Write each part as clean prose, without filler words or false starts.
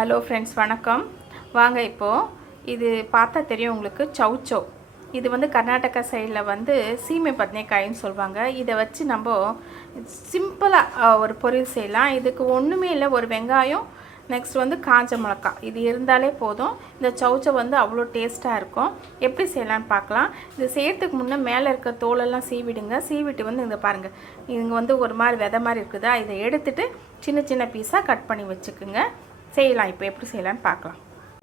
Hello friends, வணக்கம். வாங்க, இப்போது இது பார்த்தா தெரியும் உங்களுக்கு, சௌச்சௌ. இது வந்து கர்நாடகா சைடில் வந்து சீமை பதனேக்காயின்னு சொல்லுவாங்க. இதை வச்சு நம்ம சிம்பிளாக ஒரு பொரியல் செய்யலாம். இதுக்கு ஒன்றுமே இல்லை, ஒரு வெங்காயம், நெக்ஸ்ட் வந்து காஞ்ச மிளகா, இது இருந்தாலே போதும். இந்த சௌச்சௌ வந்து அவ்வளோ டேஸ்ட்டாக இருக்கும். எப்படி செய்யலான்னு பார்க்கலாம். இது செய்கிறதுக்கு முன்னே மேலே இருக்க தோலெல்லாம் சீவிடுங்க. சீவிட்டு வந்து இங்கே பாருங்கள், இங்கே வந்து ஒரு மாதிரி விதை மாதிரி இருக்குதா, இதை எடுத்துகிட்டு சின்ன சின்ன பீஸாக கட் பண்ணி வச்சுக்குங்க. செய்யலாம். இப்போ எப்படி செய்யலான்னு பார்க்கலாம்.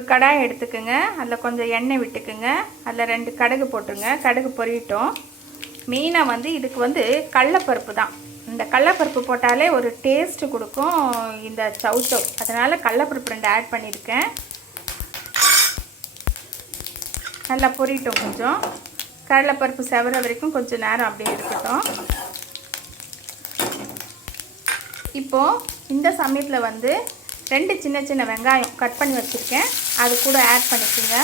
கடாயை எடுத்துக்கோங்க, அதில் கொஞ்சம் எண்ணெய் விட்டுக்குங்க. அதில் 2 கடுகு போட்டுருங்க. கடுகு பொரியட்டும். மெயினாக வந்து இதுக்கு வந்து கடலைப்பருப்பு தான். இந்த கடலைப்பருப்பு போட்டாலே ஒரு டேஸ்ட்டு கொடுக்கும் இந்த சௌச்சௌ. அதனால் கடலைப்பருப்பு 2 ஆட் பண்ணியிருக்கேன். நல்லா பொரியட்டும். கொஞ்சம் கடலைப்பருப்பு செவர வரைக்கும் கொஞ்சம் நேரம் அப்படியே இருக்கட்டும். இப்போது இந்த சமயத்தில் வந்து 2 சின்ன சின்ன வெங்காயம் கட் பண்ணி வச்சுருக்கேன், அது கூட ஆட் பண்ணிக்கோங்க.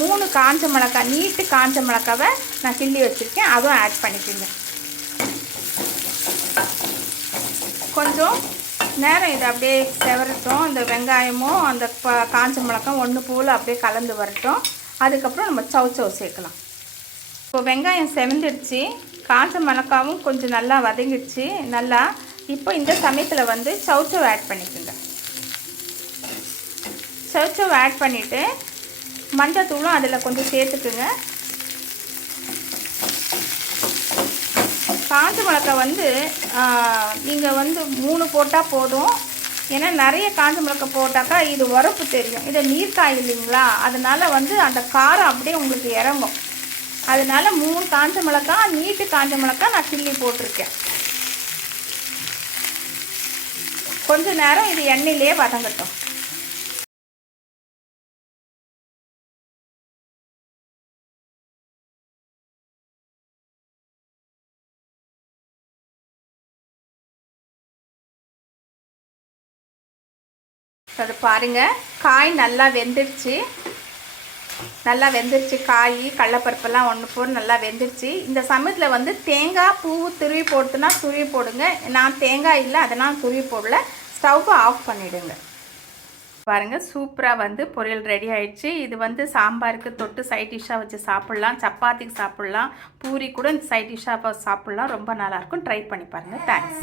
3 காஞ்ச மிளகாய், நீட்டு காஞ்ச மிளகாவை நான் கிள்ளி வச்சுருக்கேன், அதுவும் ஆட் பண்ணிக்கோங்க. கொஞ்சம் நேரம் இதை அப்படியே செவரட்டும். அந்த வெங்காயமும் அந்த காஞ்ச மிளகாய் ஒன்று போல் அப்படியே கலந்து வரட்டும். அதுக்கப்புறம் நம்ம சௌச்சௌ சேர்க்கலாம். இப்போ வெங்காயம் செவந்துடுச்சு, காஞ்ச மிளகாவும் கொஞ்சம் நல்லா வதங்கிடுச்சு. நல்லா இப்போ இந்த சமயத்தில் வந்து சௌச்சௌ ஆட் பண்ணிக்கோங்க. சௌச்சௌ ஆட் பண்ணிவிட்டு மஞ்சத்தூளும் அதில் கொஞ்சம் சேர்த்துக்குங்க. காஞ்ச மிளகாய் வந்து நீங்கள் வந்து 3 போட்டால் போதும். ஏன்னா நிறைய காஞ்ச மிளகாய் போட்டாக்கா இது உரப்பு தெரியும். இது நீர்க்காய் இல்லைங்களா, அதனால் வந்து அந்த காரம் அப்படியே உங்களுக்கு இறங்கும். அதனால் 3 காஞ்ச மிளகாய், நீட்டு காஞ்ச மிளகாய் நான் கிள்ளி போட்டிருக்கேன். கொஞ்ச நேரம் இது எண்ணெயிலே வதங்கட்டும். அது பாருங்கள், காய் நல்லா வெந்துடுச்சு. காய், கடலைப்பருப்பெல்லாம் ஒன்று போட்டு நல்லா வெந்துடுச்சு. இந்த சமயத்தில் வந்து தேங்காய் பூ துருவி போட்டுனா துருவி போடுங்க. நான் தேங்காய் இல்லை, அதனால் துருவி போடல. ஸ்டவ்வை ஆஃப் பண்ணிவிடுங்க. பாருங்கள், சூப்பராக வந்து பொரியல் ரெடி ஆகிடுச்சு. இது வந்து சாம்பாருக்கு தொட்டு சைட் டிஷ்ஷாக வச்சு சாப்பிட்லாம், சப்பாத்திக்கு சாப்பிட்லாம், பூரி கூட இந்த சைட் டிஷ்ஷாக சாப்பிட்லாம். ரொம்ப நல்லாயிருக்கும். ட்ரை பண்ணி பாருங்கள். தேங்க்ஸ்.